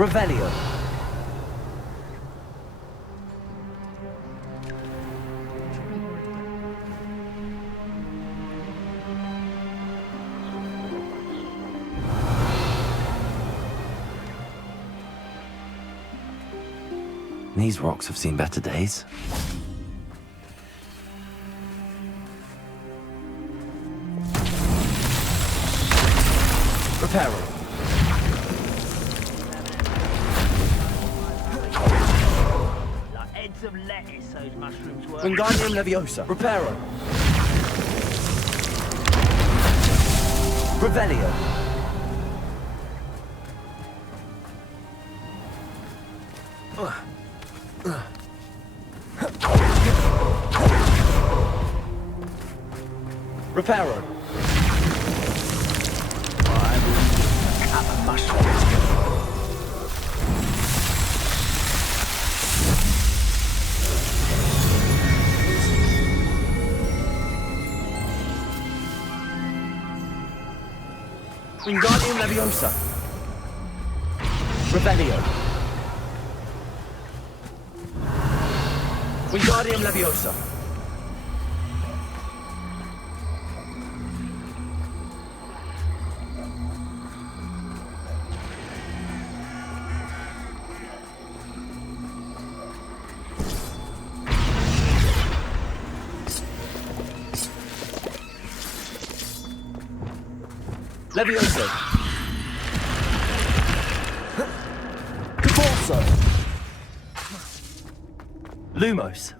Revelio. These rocks have seen better days. Reparo. Like heads of lettuce, those mushrooms were. Wingardium Leviosa. Reparo. Revelio. Reparo. Wingardium Leviosa. Revelio. Wingardium Leviosa. Leviosa. Corso. Lumos.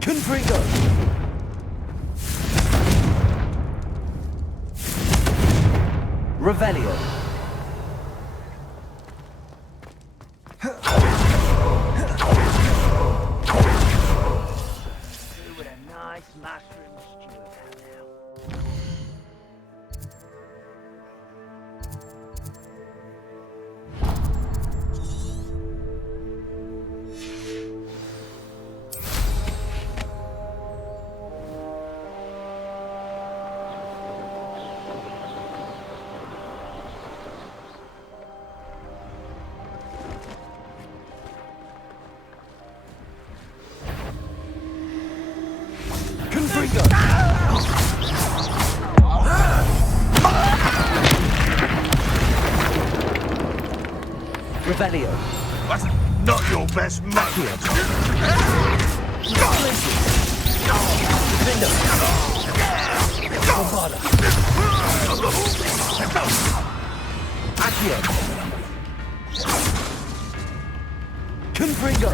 Confringo. Revelio. With a nice mushroom stew about now. Confringo. Revelio. That's not your best moment. Vindo. Bombarda. Accio. Confringo.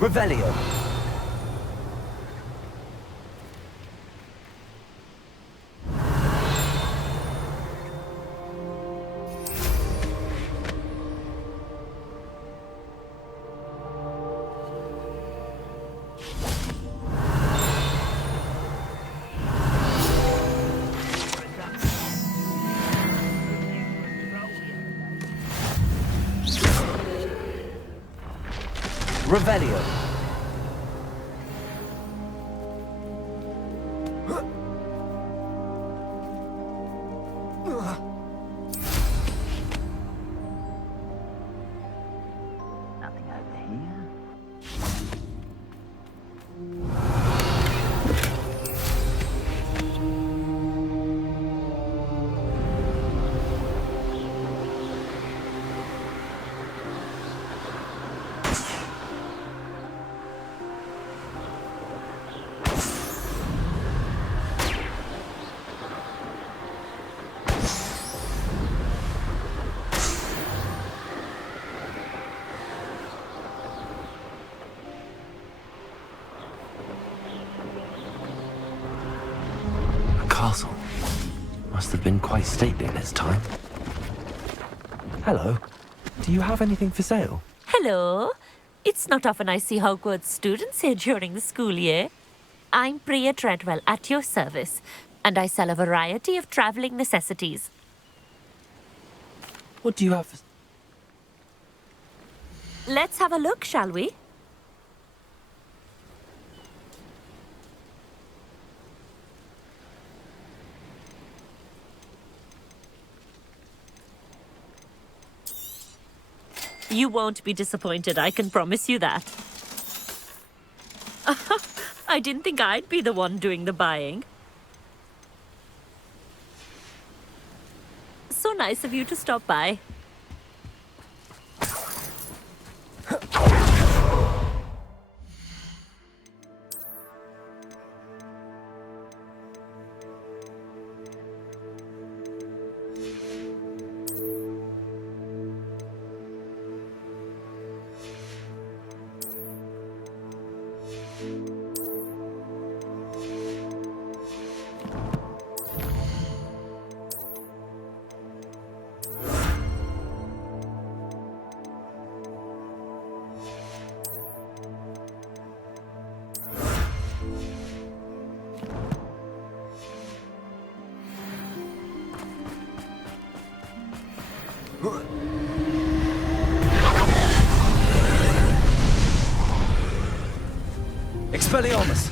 Revelio. Revelio. Nothing over here. A castle. Must have been quite stately in its time. Hello. Do you have anything for sale? Hello. It's not often I see Hogwarts students here during the school year. I'm Priya Treadwell, at your service, and I sell a variety of travelling necessities. What do you have for... Let's have a look, shall we? You won't be disappointed, I can promise you that. I didn't think I'd be the one doing the buying. So nice of you to stop by. Expelliarmus!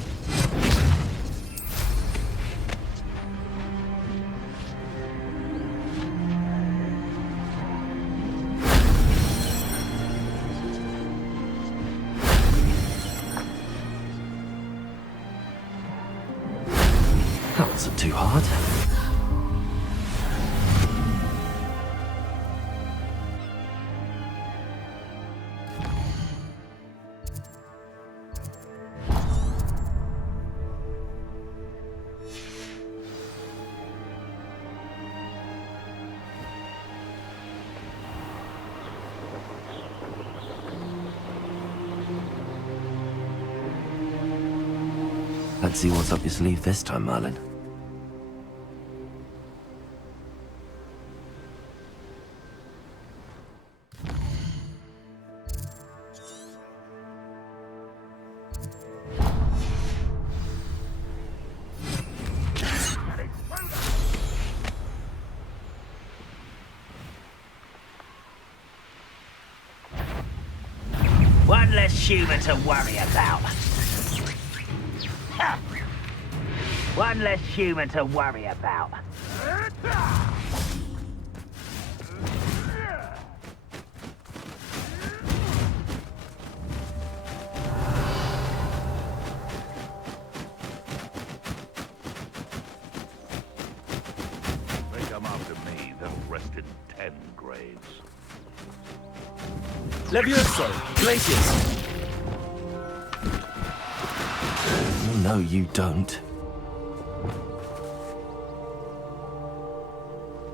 That wasn't too hard. Let's see what's up your sleeve this time, Merlin. One less human to worry about. Ha! One less human to worry about. They come after me, they'll rest in 10 graves. Levioso! Glacius! Oh, no, you don't.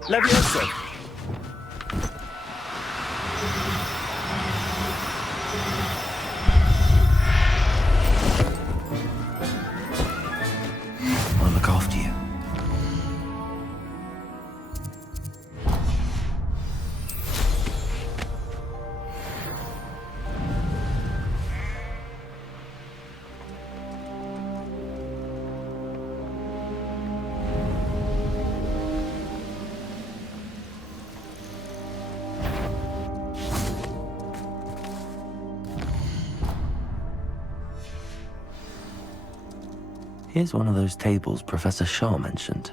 Levioso! I'll look after you. Here's one of those tables Professor Shaw mentioned.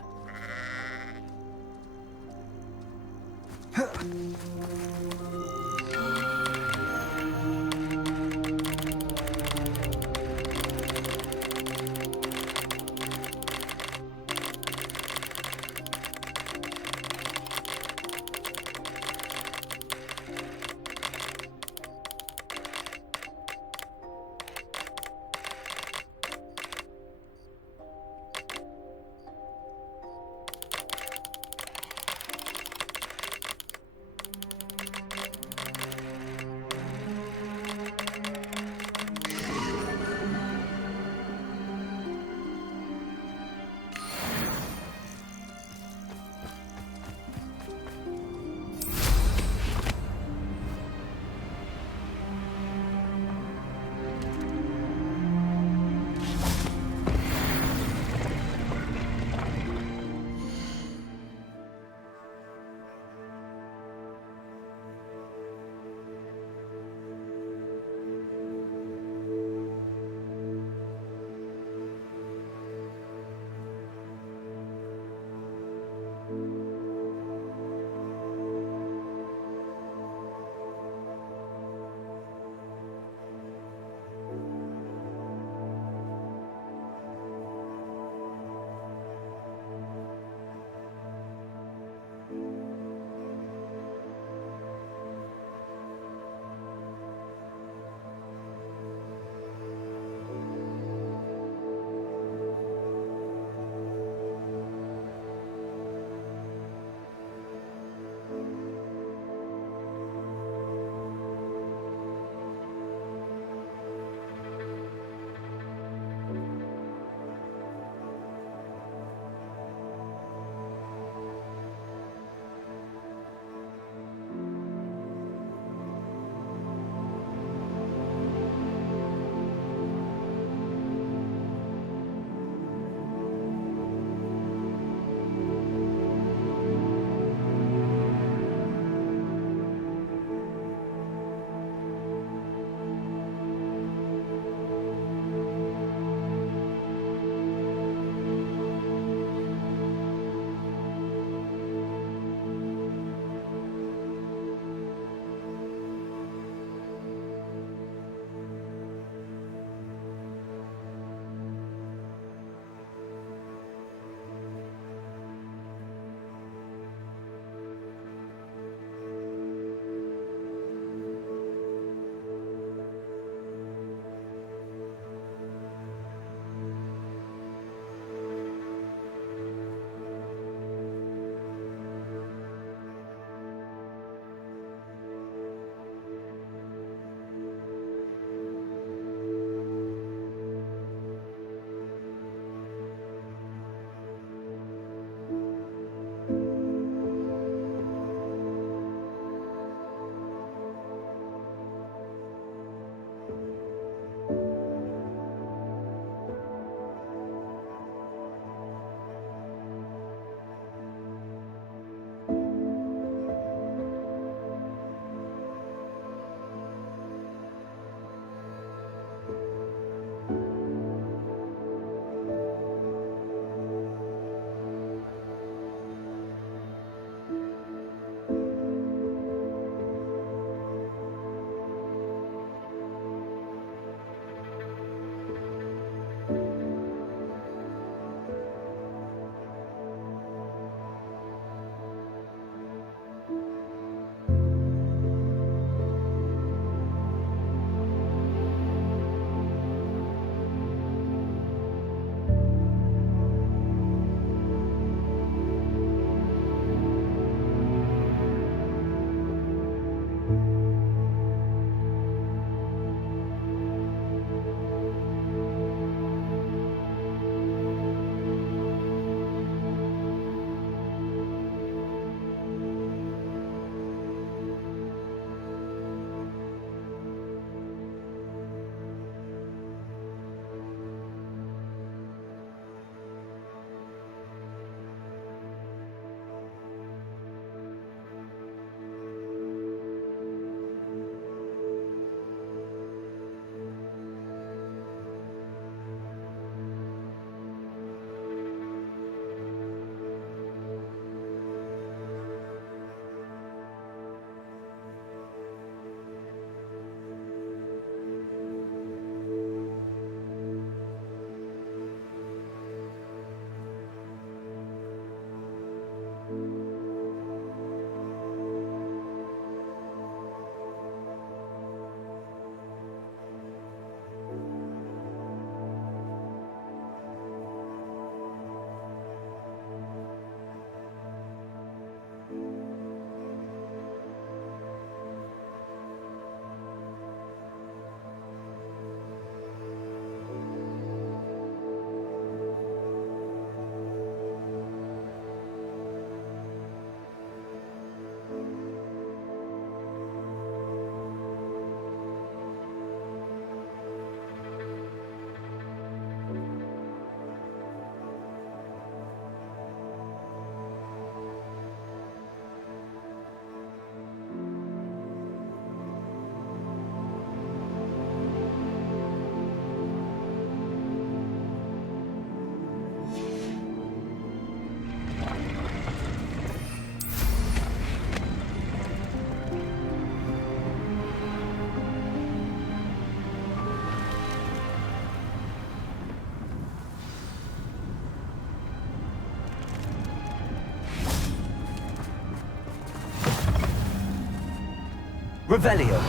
Revelio.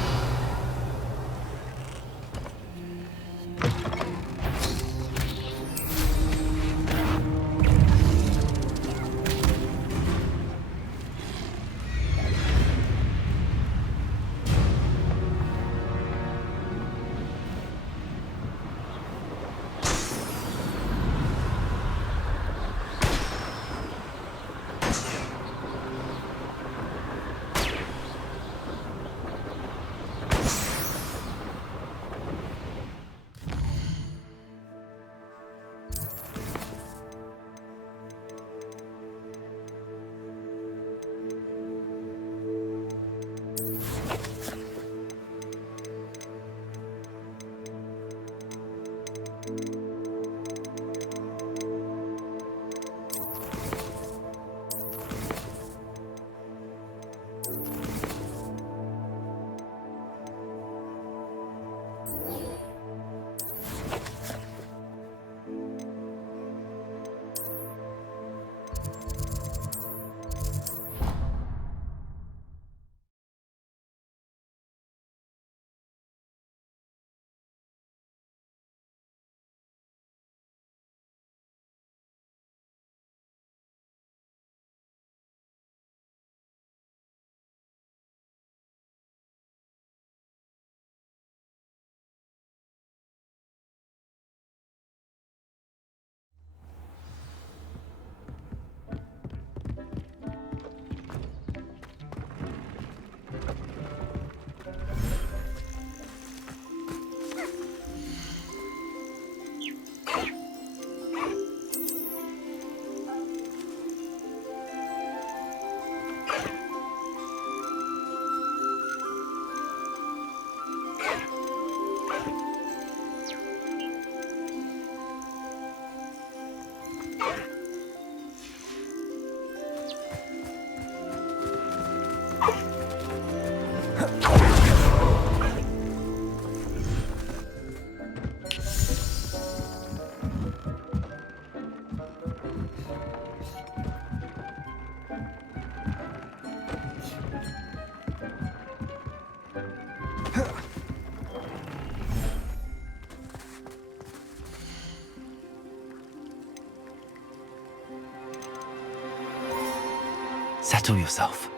Settle yourself.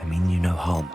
I mean you no harm.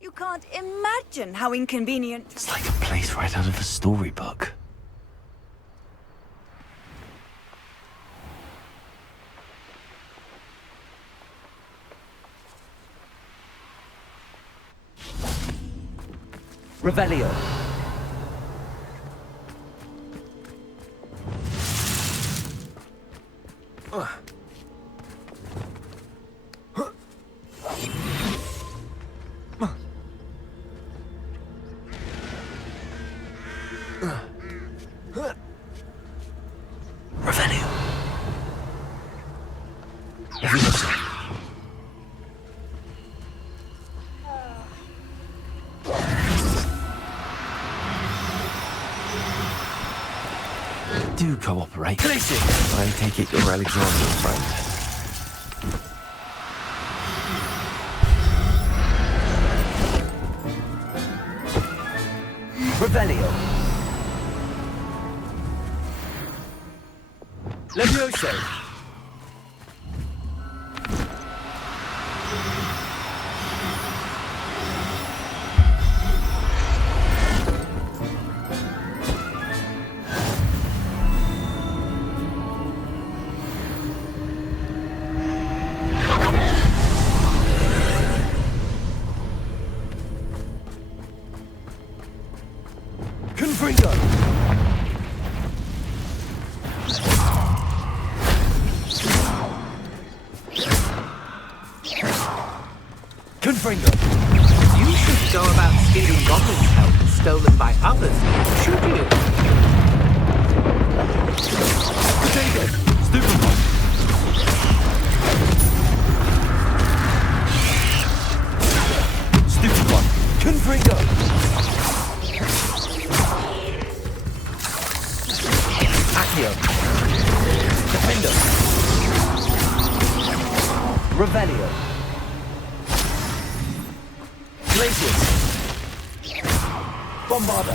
You can't imagine how inconvenient. It's like a place right out of a storybook. Revelio. Revelio. Levioso. Do cooperate. Glacius. I take it you're Alexander's friend. Revelio. Levioso. Confringo. Confringo. You should go about stealing goblins' help stolen by others, should you? Potato. Stupid one. Stupid one. Confringo. Accio. Defender. Revelio. Glacius. Bombarda.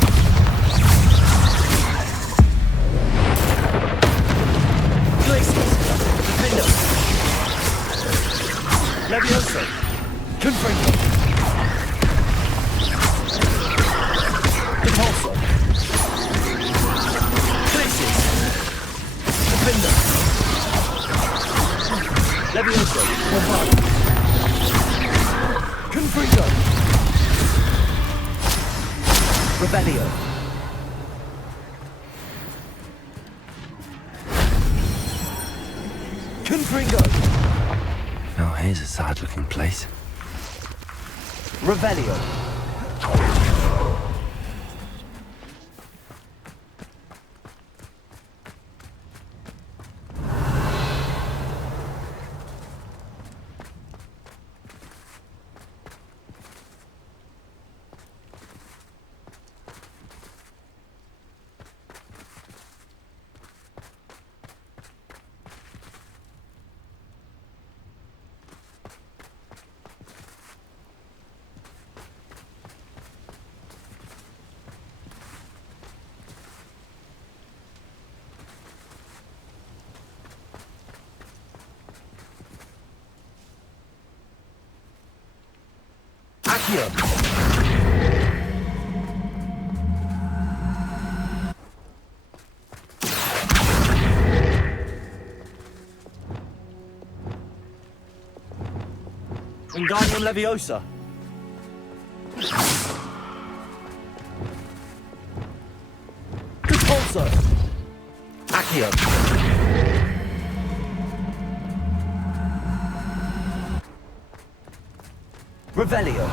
Glacius. Defender. Levioso. Confringo. Repulsor. Glacius. Defender. Levioso. Bombarda. Confringo. Revelio. Confringo. Now here's a sad-looking place. Revelio. Accio. Wingardium Leviosa. Repulso. Accio. Revelio.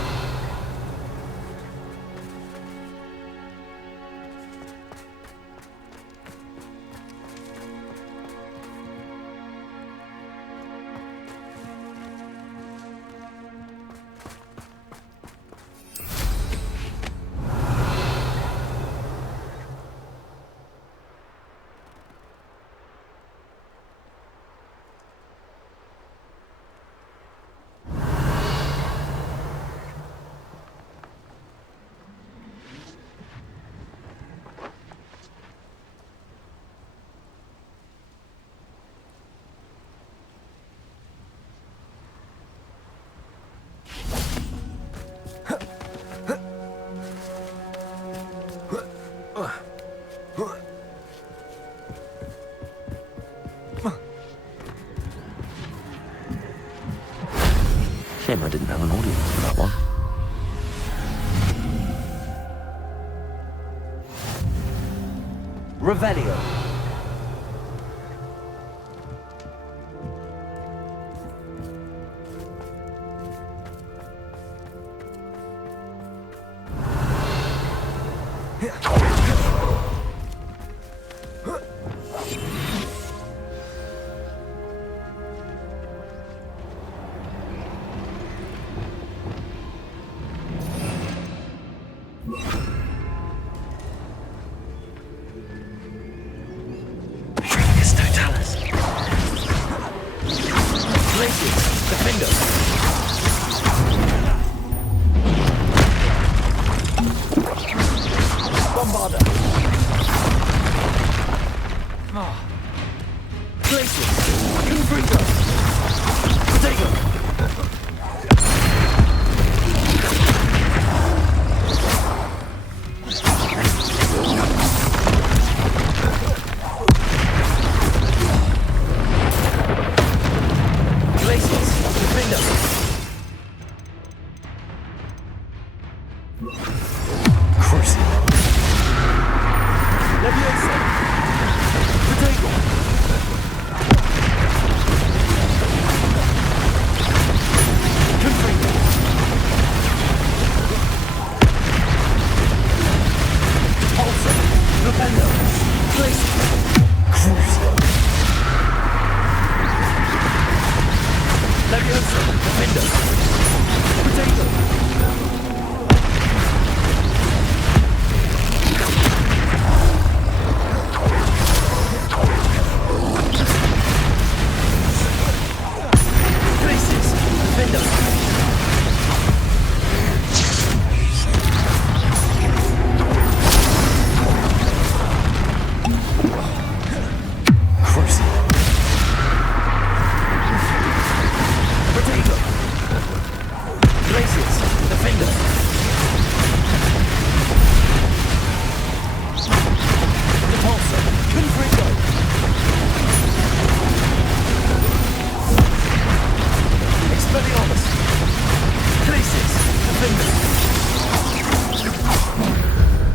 Shame I didn't have an audience for that one. Revelio.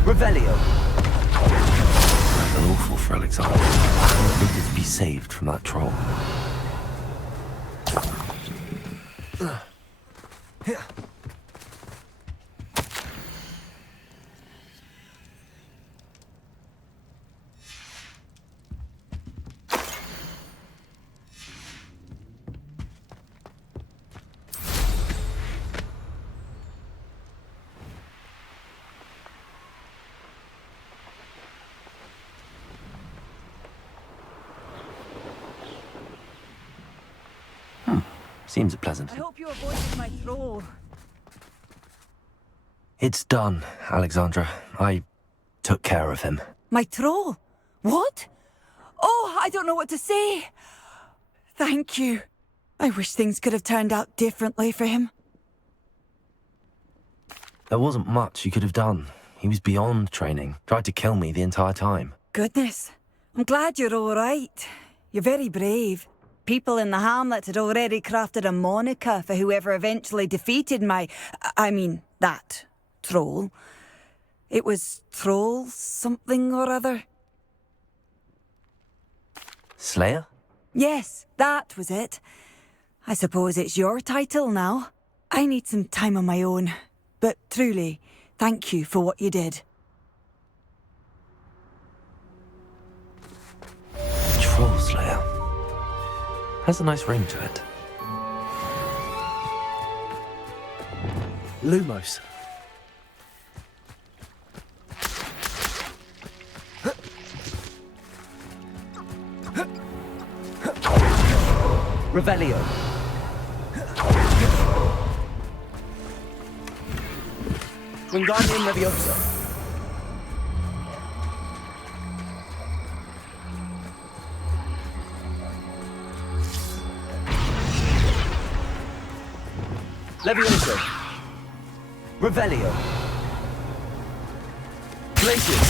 Revelio. That's awful for Alexander. I needed to be saved from that troll. Seems pleasant. I hope you avoided my throw. It's done, Alexandra. I took care of him. My troll? What? Oh, I don't know what to say. Thank you. I wish things could have turned out differently for him. There wasn't much he could have done. He was beyond training. Tried to kill me the entire time. Goodness. I'm glad you're all right. You're very brave. People in the hamlet had already crafted a moniker for whoever eventually defeated that troll. It was Troll something or other. Slayer? Yes, that was it. I suppose it's your title now. I need some time on my own. But truly, thank you for what you did. Troll Slayer. Has a nice ring to it. Lumos. Revelio. Wingardium Leviosa. Leviosa. Revelio. Glacius.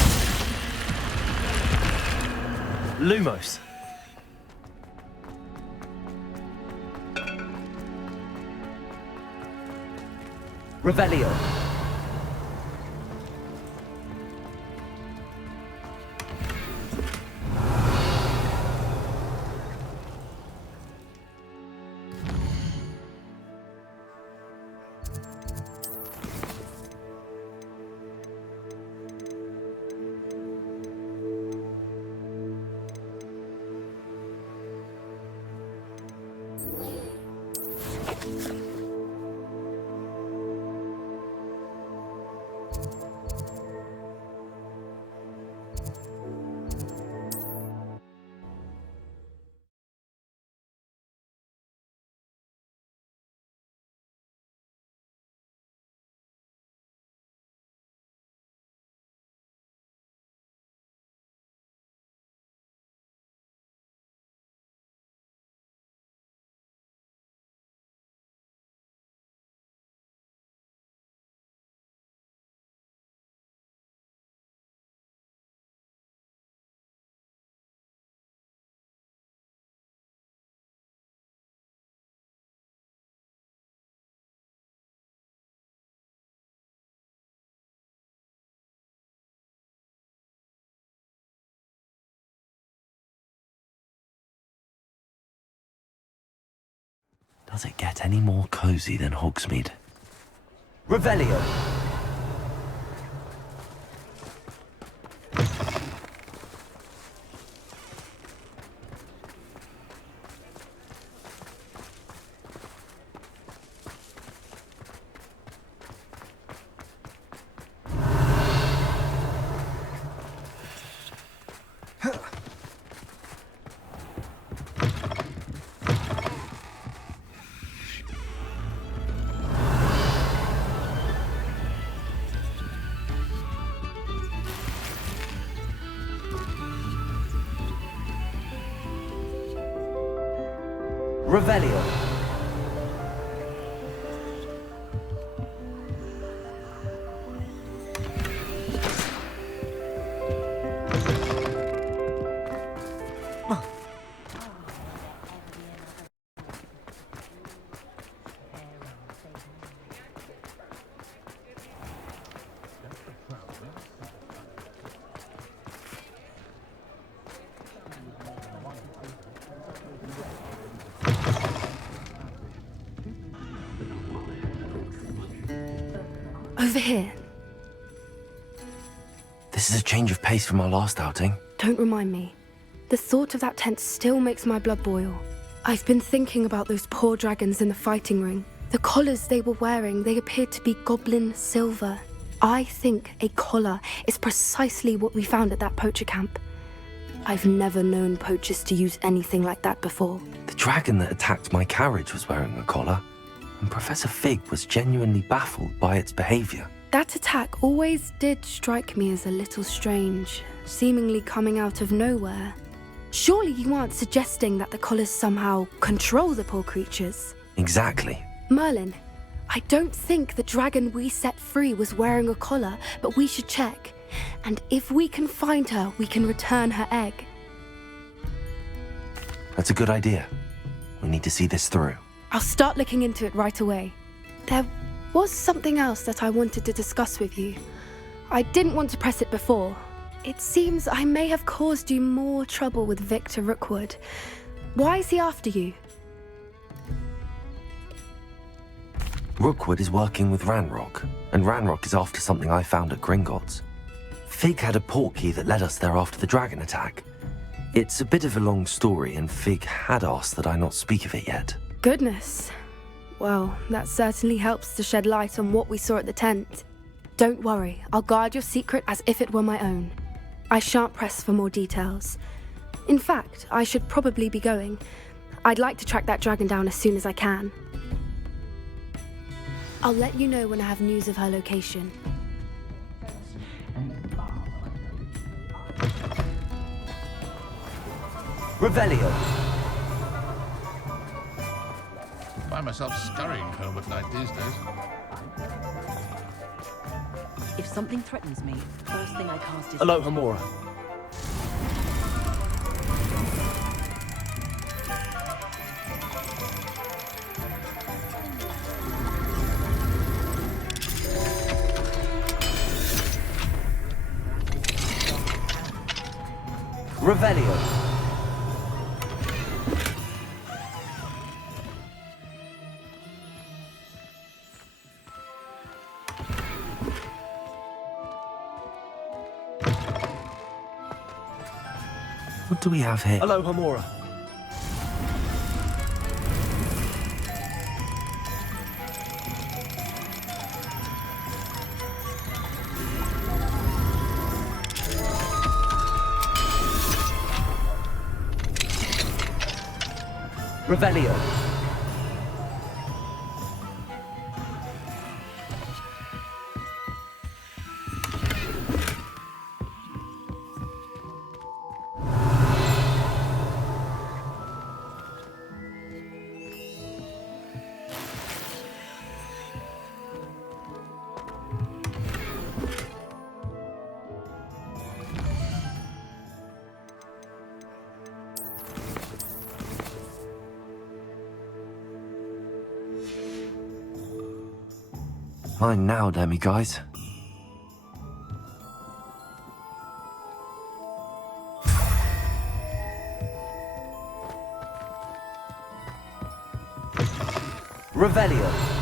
Lumos. Revelio. Does it get any more cozy than Hogsmeade? Revelio. Revelio. Over here. This is a change of pace from our last outing. Don't remind me. The thought of that tent still makes my blood boil. I've been thinking about those poor dragons in the fighting ring. The collars they were wearing, they appeared to be goblin silver. I think a collar is precisely what we found at that poacher camp. I've never known poachers to use anything like that before. The dragon that attacked my carriage was wearing a collar, and Professor Fig was genuinely baffled by its behavior. That attack always did strike me as a little strange, seemingly coming out of nowhere. Surely you aren't suggesting that the collars somehow control the poor creatures? Exactly. Merlin, I don't think the dragon we set free was wearing a collar, but we should check. And if we can find her, we can return her egg. That's a good idea. We need to see this through. I'll start looking into it right away. There was something else that I wanted to discuss with you. I didn't want to press it before. It seems I may have caused you more trouble with Victor Rookwood. Why is he after you? Rookwood is working with Ranrock, and Ranrock is after something I found at Gringotts. Fig had a portkey that led us there after the dragon attack. It's a bit of a long story, and Fig had asked that I not speak of it yet. Goodness. Well, that certainly helps to shed light on what we saw at the tent. Don't worry, I'll guard your secret as if it were my own. I shan't press for more details. In fact, I should probably be going. I'd like to track that dragon down as soon as I can. I'll let you know when I have news of her location. Revelio. Find myself scurrying home at night these days. If something threatens me, first thing I cast is... Aloha Mora. Revelio. What do we have here? Aloha Mora. Revelio. Fine now, Demi guys. Revelio.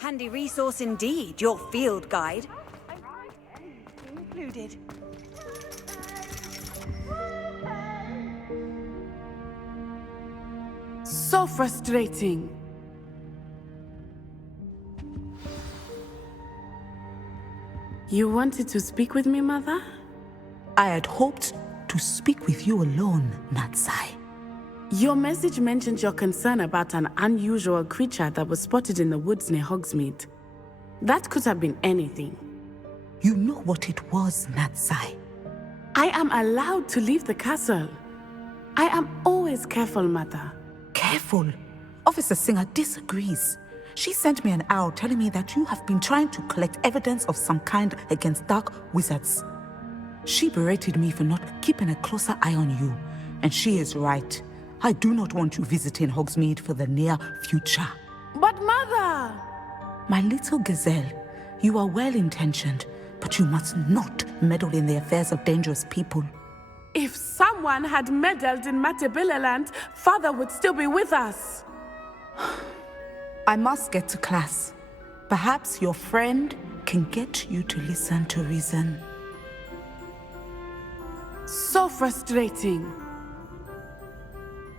Handy resource indeed, your field guide. Included. So frustrating. You wanted to speak with me, Mother? I had hoped to speak with you alone, Natsai. Your message mentioned your concern about an unusual creature that was spotted in the woods near Hogsmeade. That could have been anything. You know what it was, Natsai. I am allowed to leave the castle. I am always careful, Mother. Careful. Officer Singer disagrees. She sent me an owl telling me that you have been trying to collect evidence of some kind against dark wizards. She berated me for not keeping a closer eye on you, and she is right. I do not want you visiting Hogsmeade for the near future. But Mother! My little gazelle, you are well-intentioned, but you must not meddle in the affairs of dangerous people. If someone had meddled in Matabeleland, Father would still be with us. I must get to class. Perhaps your friend can get you to listen to reason. So frustrating.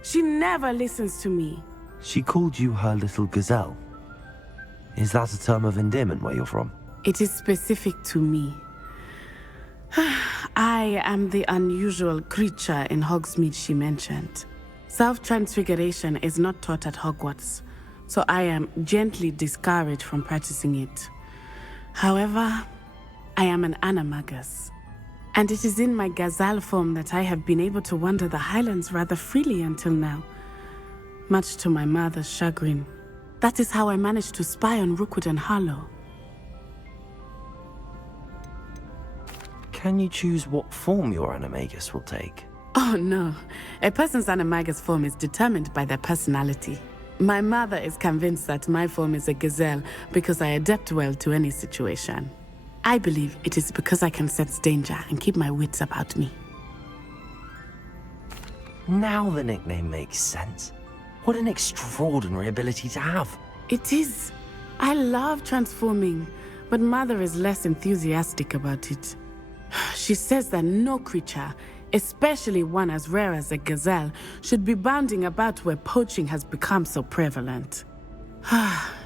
She never listens to me. She called you her little gazelle. Is that a term of endearment where you're from? It is specific to me. I am the unusual creature in Hogsmeade she mentioned. Self-transfiguration is not taught at Hogwarts, so I am gently discouraged from practicing it. However, I am an animagus, and it is in my gazelle form that I have been able to wander the Highlands rather freely until now, much to my mother's chagrin. That is how I managed to spy on Rookwood and Harlow. Can you choose what form your animagus will take? Oh no, a person's animagus form is determined by their personality. My mother is convinced that my form is a gazelle because I adapt well to any situation. I believe it is because I can sense danger and keep my wits about me. Now the nickname makes sense. What an extraordinary ability to have. It is. I love transforming, but Mother is less enthusiastic about it. She says that no creature, especially one as rare as a gazelle, should be bounding about where poaching has become so prevalent.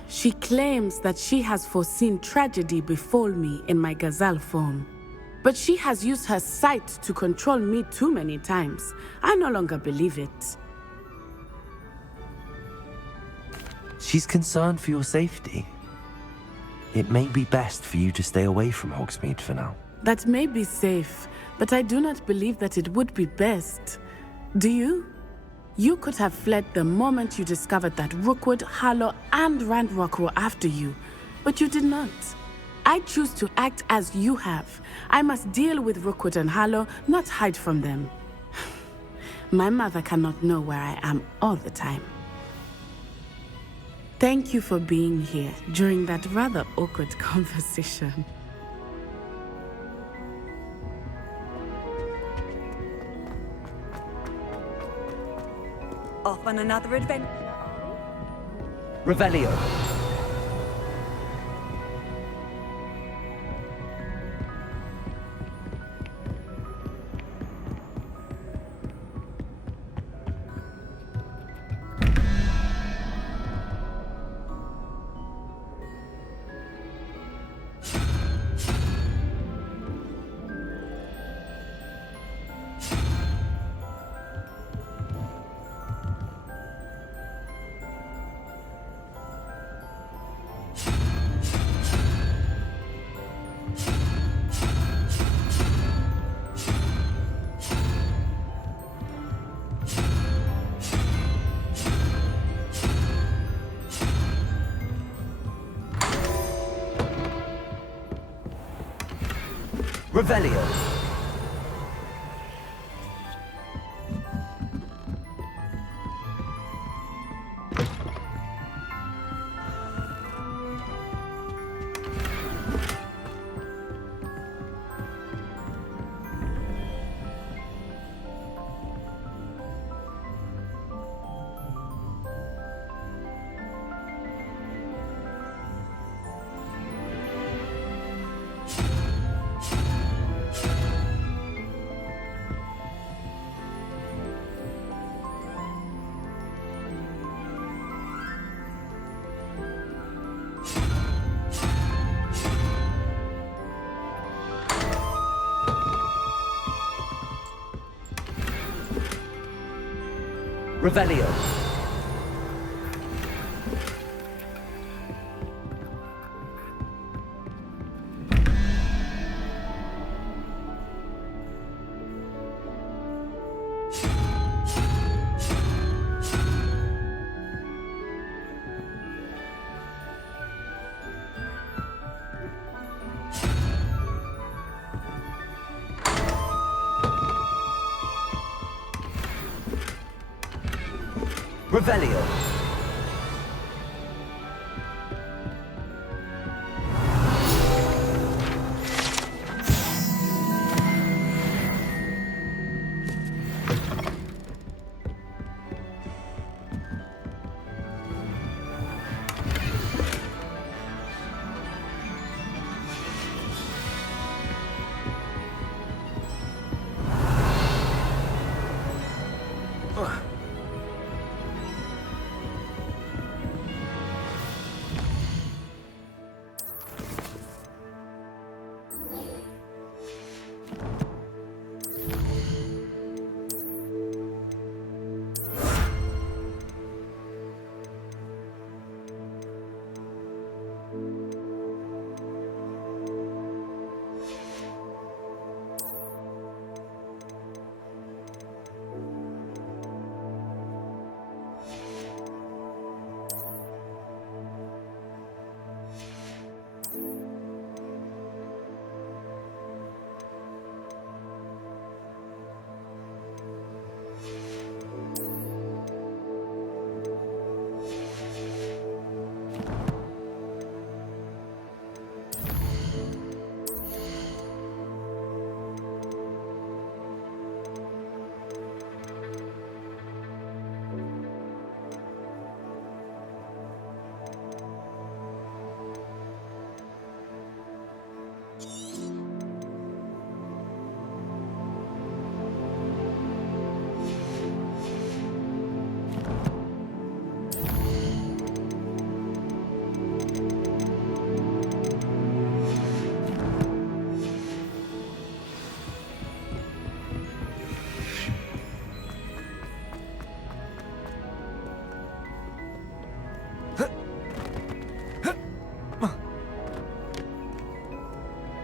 She claims that she has foreseen tragedy befall me in my gazelle form. But she has used her sight to control me too many times. I no longer believe it. She's concerned for your safety. It may be best for you to stay away from Hogsmeade for now. That may be safe, but I do not believe that it would be best. Do you? You could have fled the moment you discovered that Rookwood, Harlow, and Ranrock were after you, but you did not. I choose to act as you have. I must deal with Rookwood and Harlow, not hide from them. My mother cannot know where I am all the time. Thank you for being here during that rather awkward conversation. Off on another adventure. Revelio. Revelio. Revelio. Revelio.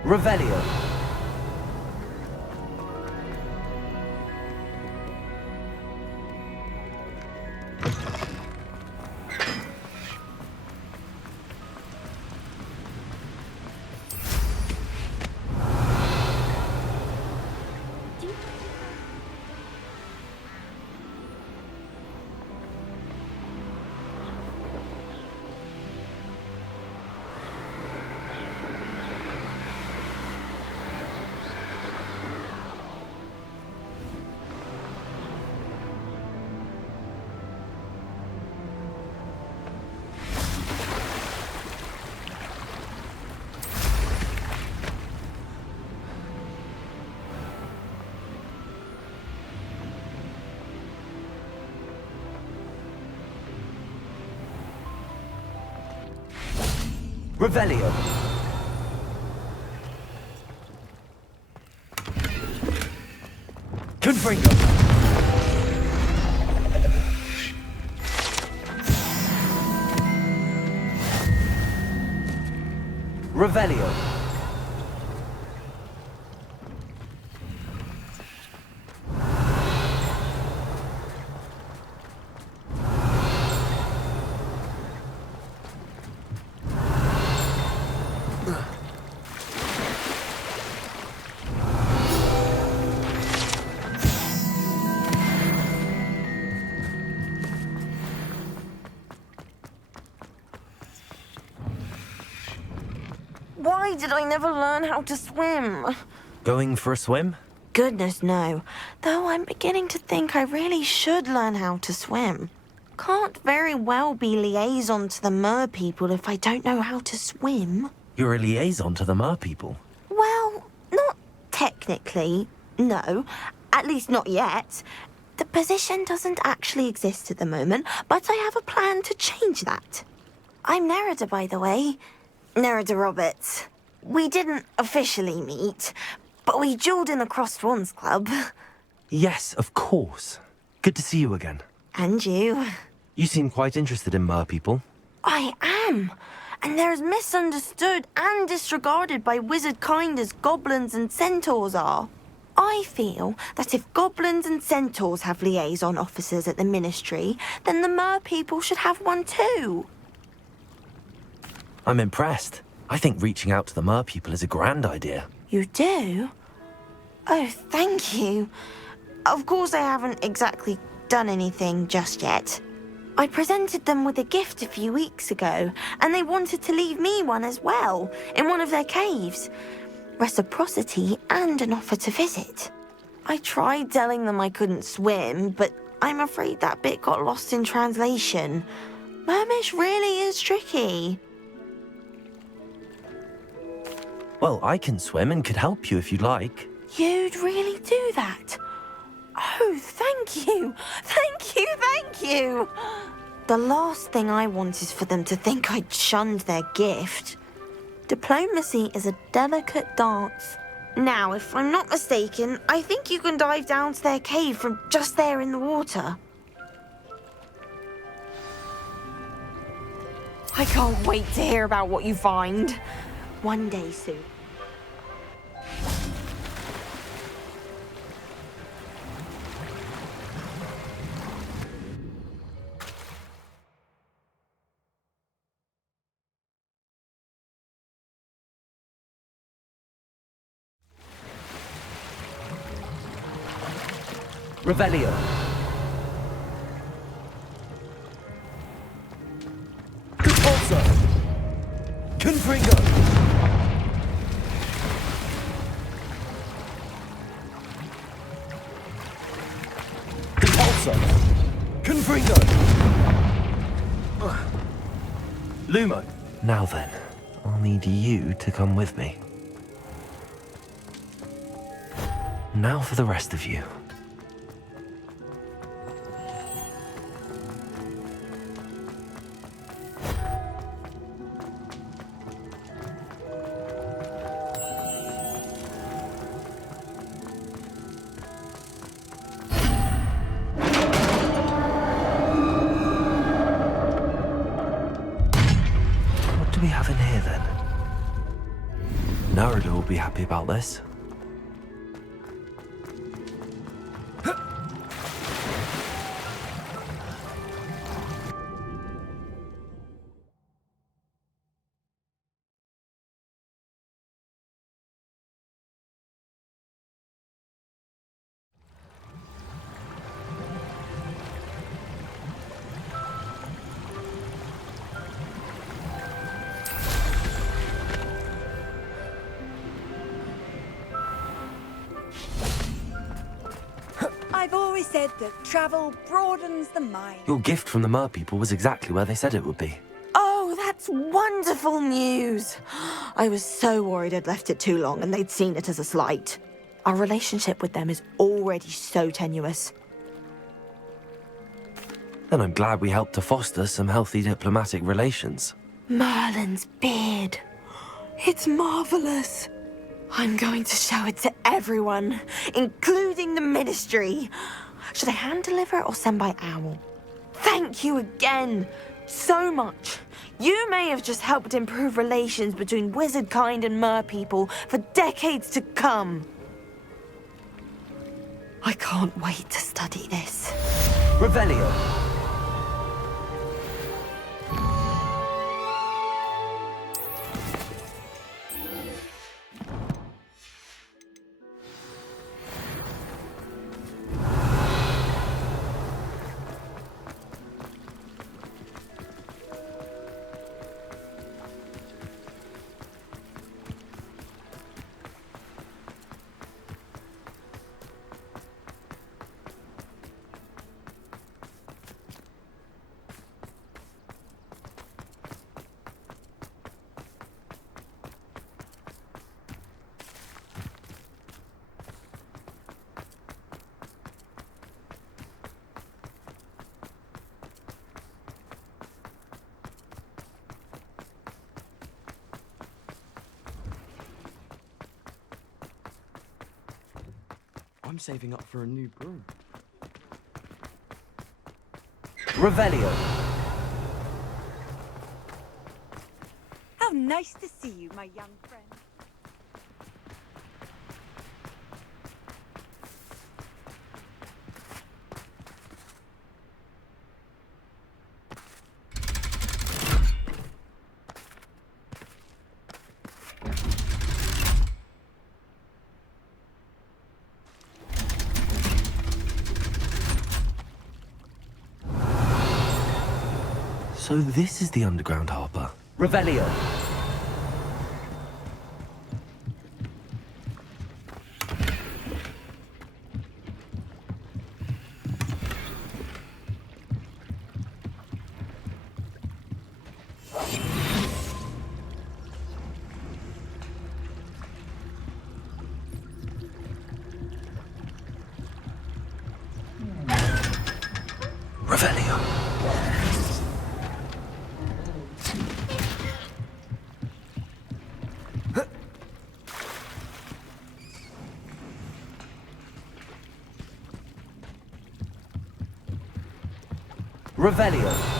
Revelio. Revelio. Confringo. Revelio. Why did I never learn how to swim? Going for a swim? Goodness, no. Though I'm beginning to think I really should learn how to swim. Can't very well be liaison to the mer people if I don't know how to swim. You're a liaison to the mer people. Well, not technically, no. At least not yet. The position doesn't actually exist at the moment, but I have a plan to change that. I'm Nerida, by the way. Nerida Roberts. We didn't officially meet, but we duelled in the Crossed Swans Club. Yes, of course. Good to see you again. And you. You seem quite interested in mer people. I am. And they're as misunderstood and disregarded by wizard kind as goblins and centaurs are. I feel that if goblins and centaurs have liaison officers at the ministry, then the mer people should have one too. I'm impressed. I think reaching out to the mer people is a grand idea. You do? Oh, thank you. Of course I haven't exactly done anything just yet. I presented them with a gift a few weeks ago, and they wanted to leave me one as well, in one of their caves. Reciprocity and an offer to visit. I tried telling them I couldn't swim, but I'm afraid that bit got lost in translation. Mermish really is tricky. Well, I can swim and could help you if you'd like. You'd really do that? Oh, thank you! Thank you, thank you! The last thing I want is for them to think I'd shunned their gift. Diplomacy is a delicate dance. Now, if I'm not mistaken, I think you can dive down to their cave from just there in the water. I can't wait to hear about what you find. One day soon. Revelio. Also. Confringo. Also. Confringo. Lumo. Now then, I'll need you to come with me. Now for the rest of you. What do we have in here then? Narada will be happy about this. I've always said that travel broadens the mind. Your gift from the Mer people was exactly where they said it would be. Oh, that's wonderful news. I was so worried I'd left it too long and they'd seen it as a slight. Our relationship with them is already so tenuous. Then I'm glad we helped to foster some healthy diplomatic relations. Merlin's beard. It's marvelous. I'm going to show it to everyone, including the Ministry. Should I hand deliver it or send by owl? Thank you again so much. You may have just helped improve relations between wizard kind and mer people for decades to come. I can't wait to study this. Revelio. I'm saving up for a new broom. Revelio. How nice to see you, my young friend. So this is the underground harbour. Revelio. Revelio.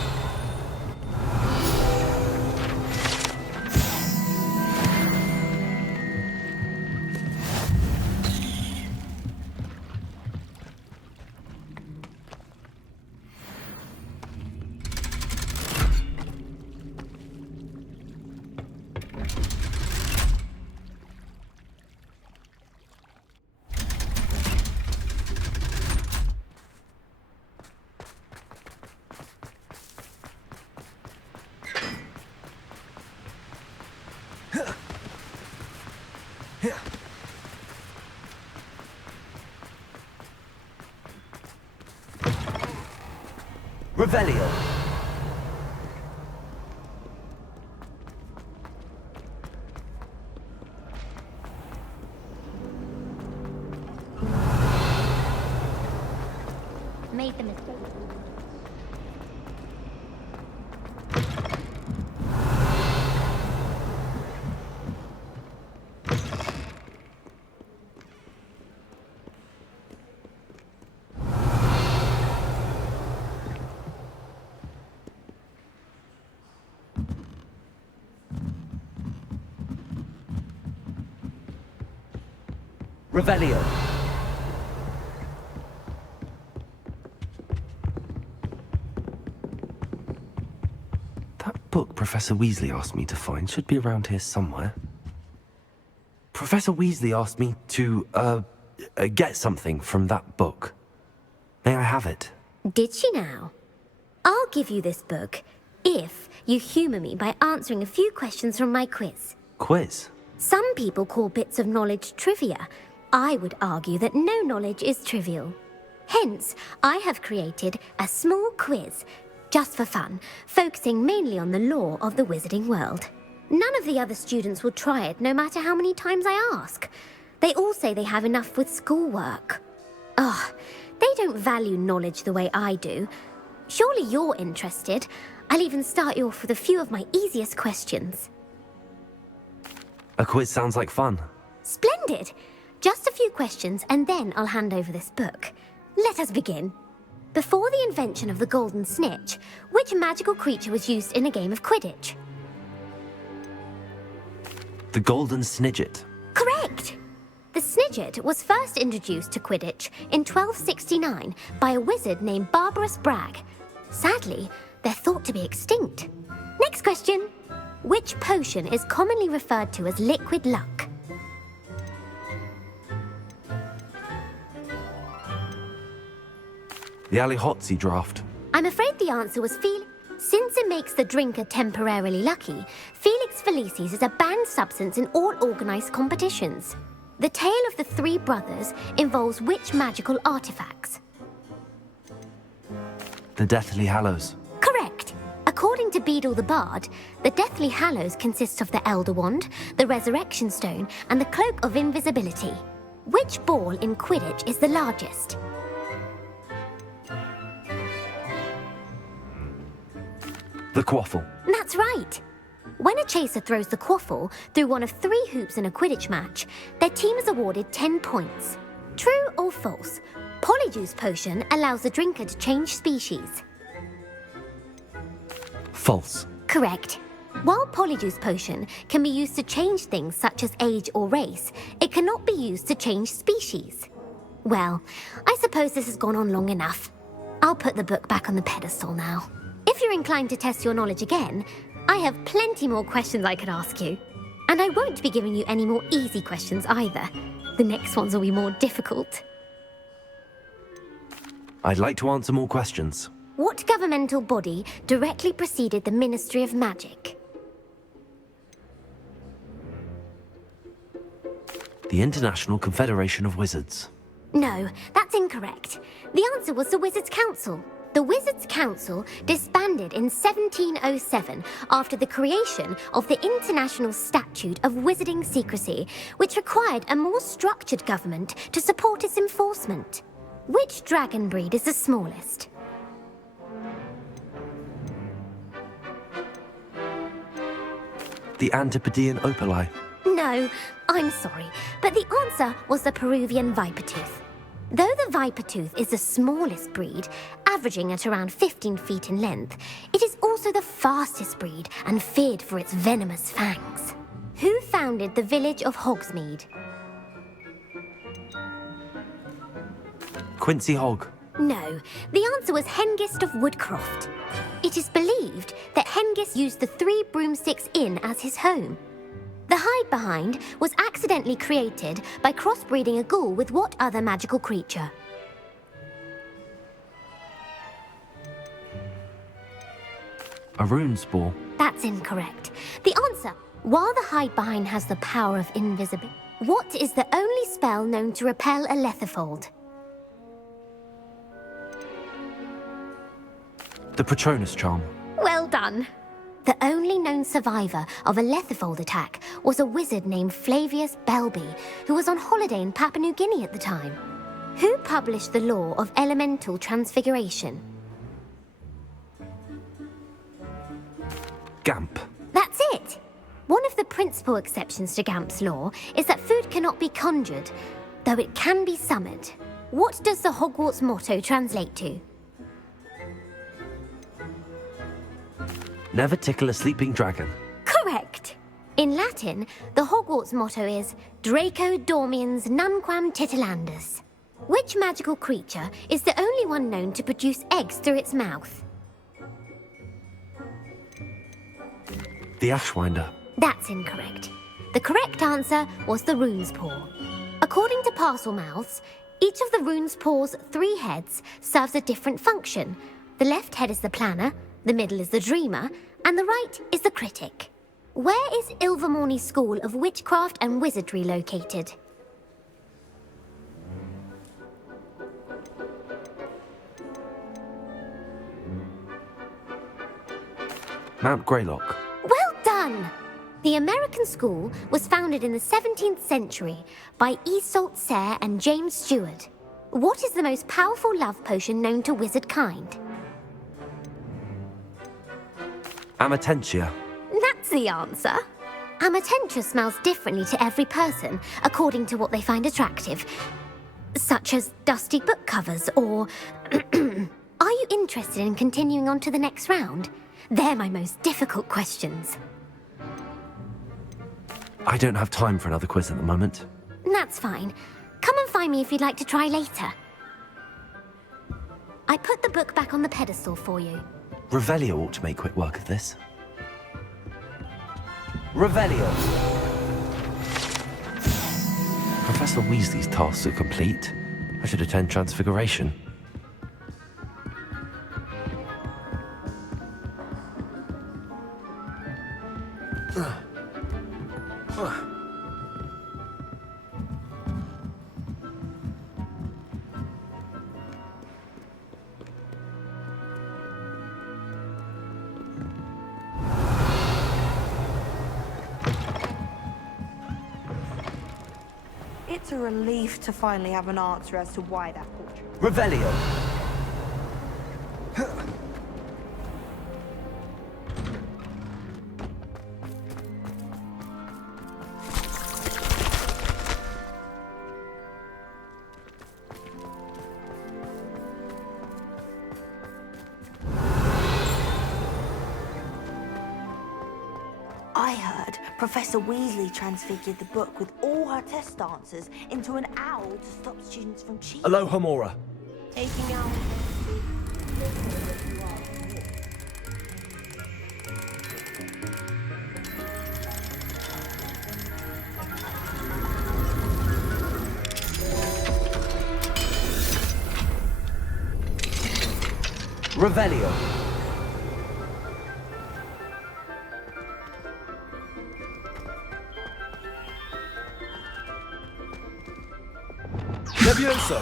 Revelio. Revelio. Made the mistake. Revelio. That book Professor Weasley asked me to find should be around here somewhere. Professor Weasley asked me to, get something from that book. May I have it? Did she now? I'll give you this book if you humour me by answering a few questions from my quiz. Quiz? Some people call bits of knowledge trivia. I would argue that no knowledge is trivial. Hence, I have created a small quiz, just for fun, focusing mainly on the lore of the wizarding world. None of the other students will try it, no matter how many times I ask. They all say they have enough with schoolwork. Ugh, they don't value knowledge the way I do. Surely you're interested. I'll even start you off with a few of my easiest questions. A quiz sounds like fun. Splendid! Just a few questions, and then I'll hand over this book. Let us begin. Before the invention of the golden snitch, which magical creature was used in a game of Quidditch? The golden snidget. Correct! The snidget was first introduced to Quidditch in 1269 by a wizard named Barbarous Bragg. Sadly, they're thought to be extinct. Next question. Which potion is commonly referred to as liquid luck? The Allihotzi draft. I'm afraid the answer was Since it makes the drinker temporarily lucky, Felix Felicis is a banned substance in all organised competitions. The tale of the three brothers involves which magical artifacts? The Deathly Hallows. Correct. According to Beadle the Bard, the Deathly Hallows consists of the Elder Wand, the Resurrection Stone, and the Cloak of Invisibility. Which ball in Quidditch is the largest? The Quaffle. That's right. When a chaser throws the quaffle through one of 3 hoops in a Quidditch match, their team is awarded 10 points. True or false? Polyjuice Potion allows the drinker to change species. False. Correct. While Polyjuice Potion can be used to change things such as age or race, it cannot be used to change species. Well, I suppose this has gone on long enough. I'll put the book back on the pedestal now. If you're inclined to test your knowledge again, I have plenty more questions I could ask you. And I won't be giving you any more easy questions either. The next ones will be more difficult. I'd like to answer more questions. What governmental body directly preceded the Ministry of Magic? The International Confederation of Wizards. No, that's incorrect. The answer was the Wizards' Council. The Wizards' Council disbanded in 1707 after the creation of the International Statute of Wizarding Secrecy, which required a more structured government to support its enforcement. Which dragon breed is the smallest? The Antipodean Opali. No, I'm sorry, but the answer was the Peruvian Vipertooth. Though the Vipertooth is the smallest breed, averaging at around 15 feet in length, it is also the fastest breed and feared for its venomous fangs. Who founded the village of Hogsmeade? Quincy Hogg. No, the answer was Hengist of Woodcroft. It is believed that Hengist used the 3 Broomsticks Inn as his home. The hide-behind was accidentally created by crossbreeding a ghoul with what other magical creature? A rune spore. That's incorrect. The answer, while the hide-behind has the power of invisibility, what is the only spell known to repel a lethifold? The Patronus charm. Well done. The only known survivor of a lethifold attack was a wizard named Flavius Belby, who was on holiday in Papua New Guinea at the time. Who published the law of elemental transfiguration? Gamp. That's it! One of the principal exceptions to Gamp's law is that food cannot be conjured, though it can be summoned. What does the Hogwarts motto translate to? Never tickle a sleeping dragon. Correct! In Latin, the Hogwarts motto is Draco Dormiens Nunquam Titilandus. Which magical creature is the only one known to produce eggs through its mouth? The Ashwinder. That's incorrect. The correct answer was the Rune's Paw. According to Parselmouths, each of the Rune's Paw's 3 heads serves a different function. The left head is the planner, the middle is the dreamer, and the right is the critic. Where is Ilvermorny School of Witchcraft and Wizardry located? Mount Greylock. Well done! The American school was founded in the 17th century by Iseult Sayre and James Stewart. What is the most powerful love potion known to wizard kind? Amatentia. That's the answer. Amatentia smells differently to every person, according to what they find attractive, such as dusty book covers or... Are you interested in continuing on to the next round? They're my most difficult questions. I don't have time for another quiz at the moment. That's fine. Come and find me if you'd like to try later. I put the book back on the pedestal for you. Revelio ought to make quick work of this. Revelio. Professor Weasley's tasks are complete. I should attend Transfiguration. It's a relief to finally have an answer as to why that portrait... Revelio. I heard Professor Weasley transfigured the book with all her test answers into an owl to stop students from cheating. Alohomora. Taking out... Revelio. Levioso.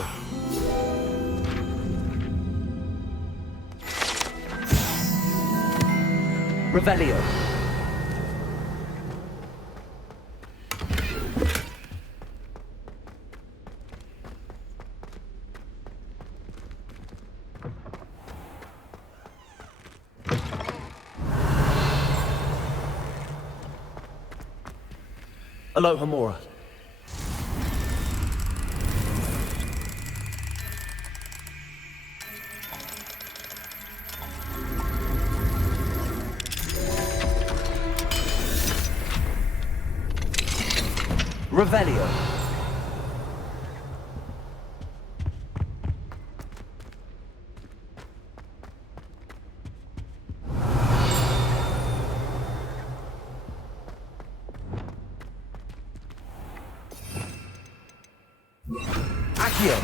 Revelio. Aloha Mora. Revelio. Accio.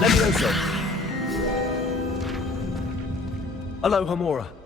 Levioso. Aloha Mora.